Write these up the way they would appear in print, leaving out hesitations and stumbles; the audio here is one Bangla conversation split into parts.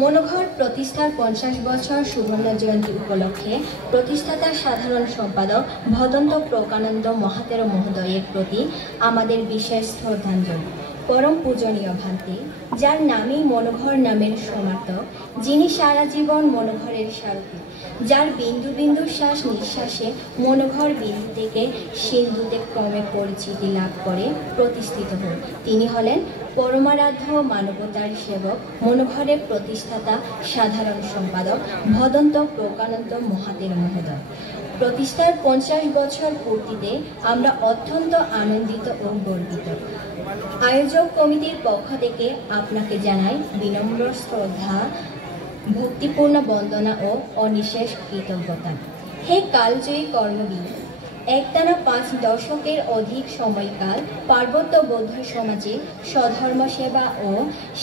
মনোঘর প্রতিষ্ঠার 50 বছর সুবর্ণ জয়ন্তী উপলক্ষে প্রতিষ্ঠাতা সাধারণ সম্পাদক ভদন্ত প্রকানন্দ মহাতের মহোদয়ের প্রতি আমাদের বিশেষ শ্রদ্ধাঞ্জলি। পরম পূজনীয় ভান্তি, যার নামই মনোঘর নামের সমার্থক, যিনি সারা জীবন মনোঘরের সারথি, যার বিন্দু বিন্দু শ্বাস নিঃশ্বাসে মনোঘর বিন্দু থেকে সিন্ধুতে ক্রমে পরিচিতি লাভ করে প্রতিষ্ঠিত হন, তিনি হলেন পরমারাধ্য মানবতার সেবক মনোঘরের প্রতিষ্ঠাতা সাধারণ সম্পাদক ভদন্ত প্রকানন্দ মহাতের মহোদয়। প্রতিষ্ঠার 50 বছর পূর্তিতে আমরা অত্যন্ত আনন্দিত ও গর্বিত। আয়োজক কমিটির পক্ষ থেকে আপনাকে জানাই বিনম্র শ্রদ্ধা, ভক্তিপূর্ণ বন্দনা ও অনিশেষ কৃতজ্ঞতা। হে কালজয়ী কর্মবীর, একটানা 5 দশকের অধিক সময়কাল পার্বত্য বৌদ্ধ সমাজে স্বধর্ম সেবা ও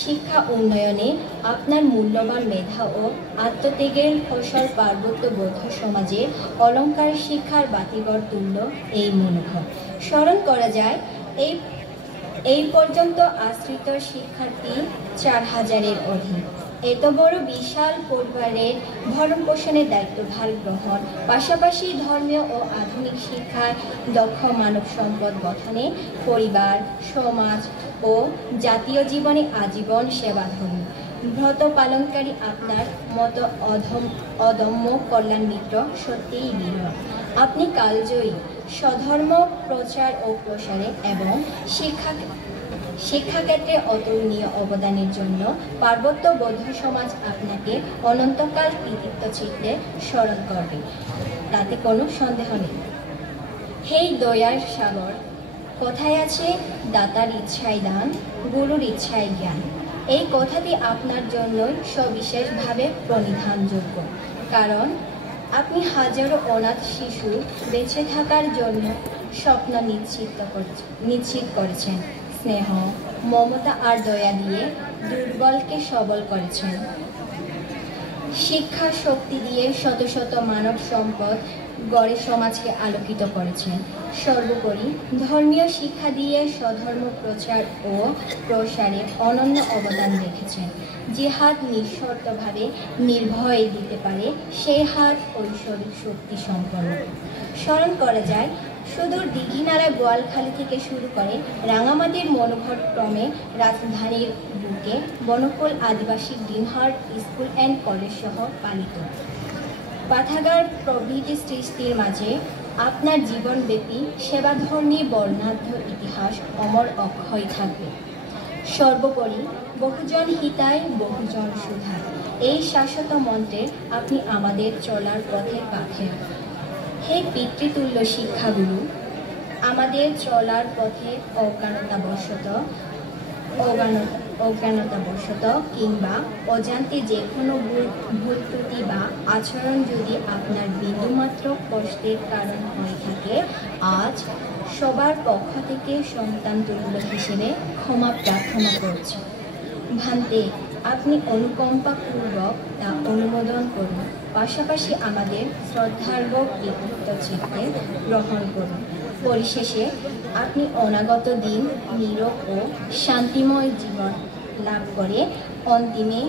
শিক্ষা উন্নয়নে আপনার মূল্যবান মেধা ও আত্মত্যাগের ফসল পার্বত্য বৌদ্ধ সমাজে অলঙ্কার শিক্ষার বাতিঘর তুল্য এই মনোঘর। স্মরণ করা যায়, এই পর্যন্ত আশ্রিত শিক্ষার্থী 4000-এর অধিক। এত বড় বিশাল পরিবারের ভরণ পোষণের দায়িত্বভার গ্রহণ, পাশাপাশি ধর্মীয় ও আধুনিক শিক্ষায় দক্ষ মানব সম্পদ গঠনে পরিবার, সমাজ ও জাতীয় জীবনে আজীবন সেবাধর্মী ব্রত পালনকারী আপনার মতো অদম্য কল্যাণ মিত্র সত্যিই বিরল। আপনি কালজয়ী, স্বধর্ম প্রচার ও প্রসারে এবং শিক্ষাক্ষেত্রে অতুলনীয় অবদানের জন্য পার্বত্য বৌদ্ধ সমাজ আপনাকে অনন্তকাল কৃতিত্ব চিত্তে স্মরণ করবে, তাতে কোনো সন্দেহ নেই। হে দয়ার সাগর, কথায় আছে দাতার ইচ্ছায় দান, গুরুর ইচ্ছায় জ্ঞান। এই কথাটি আপনার জন্যই সবিশেষভাবে প্রণিধানযোগ্য, কারণ আপনি হাজারো অনাথ শিশু বেঁচে থাকার জন্য স্বপ্ন নিশ্চিত করেছেন। স্নেহ, মমতা আর দয়া দিয়ে দুর্বলকে সবল করেছেন। শিক্ষা শক্তি দিয়ে শত শত মানব সম্পদ গড়ে সমাজকে আলোকিত করেছেন। সর্বোপরি ধর্মীয় শিক্ষা দিয়ে স্বধর্ম প্রচার ও প্রসারে অনন্য অবদান রেখেছেন। যে হাত নিঃশর্তভাবে নির্ভয়ে দিতে পারে, সেই হাত ঐশ্বরিক শক্তি সম্পন্ন। স্মরণ করা যায়, সুদূর দীঘিনালা গোয়ালখালী থেকে শুরু করে রাঙামাটির মনোঘর ক্রমে রাজধানীর বুকে বনকোল আদিবাসী গ্রিনহার্ট স্কুল অ্যান্ড কলেজ সহ পালিত পাঠাগার প্রভৃতি সৃষ্টির মাঝে আপনার জীবনব্যাপী সেবাধর্মী বর্ণাঢ্য ইতিহাস অমর অক্ষয় থাকবে। সর্বোপরি বহুজন হিতায় বহুজন সুধায়, এই শাশ্বত মন্ত্রে আপনি আমাদের চলার পথের পাথেয়। হে পিতৃতুল্য শিক্ষাগুরু, আমাদের চলার পথে অজ্ঞানতাবশত কিংবা অজান্তে যে কোনো ভুল ত্রুটি বা আচরণ যদি আপনার বিন্দুমাত্র কষ্টের কারণ হয়ে থাকে, আজ সবার পক্ষ থেকে সন্তান তুল্য হিসেবে ক্ষমা প্রার্থনা করছি। ভান্তে, আপনি অনুকম্পাপূর্বক তা অনুমোদন করুন, পাশাপাশি আমাদের শ্রদ্ধার্ঘ্য কৃতিত্ব চিত্তে গ্রহণ করুন। পরিশেষে আপনি অনাগত দিন নীরব ও শান্তিময় জীবন লাভ করে অন্তিমে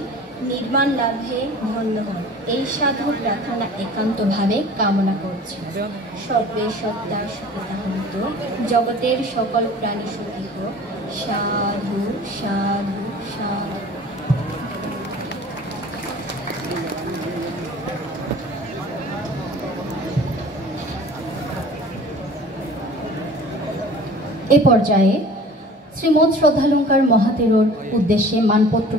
নির্বাণ লাভে ধন্য হন, এই সাধু প্রার্থনা একান্তভাবে কামনা করছি। সর্বে সত্তা সুখিতা হন্তু, জগতের সকল প্রাণী সুখী হোক। সাধু সাধু সাধু। এ পর্যায়ে শ্রীমৎ শ্রদ্ধালঙ্কার মহাতেরোর উদ্দেশ্যে মানপত্র